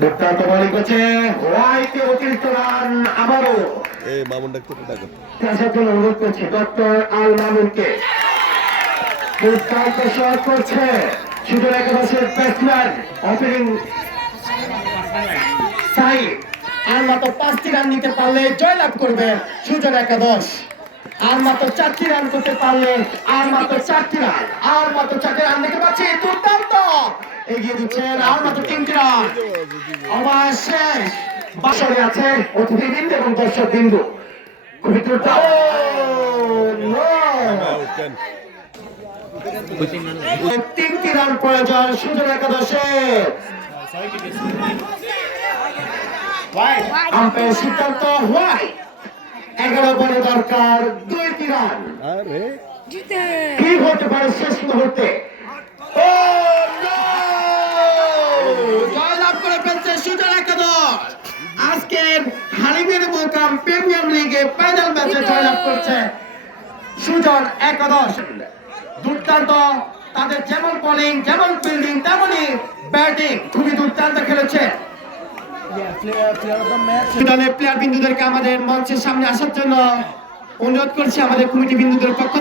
দুর্দান্ত বোলিং করছে হোয়াইটে অতিরিক্ত রান আবারও এই মামুন ডাক্তার ডাকো খেলার জন্য অনুরোধ করছে ডক্টর আল মামুনকে। দুর্দান্ত শট করছে সুদূর একাদশের ব্যাটসম্যান ওপেনিং সাইড। আর মাত্র 5টি রান নিতে পারলে জয়লাভ করবে সুজন একাদশ। আর মাত্র 4টি রান করতে পারলে আর মাত্র 4টি রান আর মাত্র 4টি রান দেখতে পাচ্ছি দুর্দান্ত এগিয়ে দিচ্ছেন আর মাত্র 3টি রান। আমার শেষ বাসরে আছে অতিথি বিন্দু এবং দর্শক বিন্দু। খুবই দুর্দান্ত 3টি রান প্রয়োজন সুজন একাদশের। আম্পায়ার সিদ্ধান্ত হোয়াইট 11 বলে দরকার 2টি রান। আরে কি হতে পারে শেষ মুহূর্তে? ও নো! জয়লাভ করে ফেলছে সুজন একাদশ। আজকের হালিমের মোকাম প্রিমিয়ার লিগে ফাইনাল ম্যাচে জয়লাভ করছে সুজন একাদশ। দুর্দান্ত তাদের যেমন বোলিং যেমন ফিল্ডিং তেমনই ব্যাটিং খুবই দুর্দান্ত খেলেছে। দলের প্লেয়ার বিন্দুদেরকে আমাদের মঞ্চের সামনে আসার জন্য অনুরোধ করছি আমাদের কমিটি বিন্দুদের পক্ষ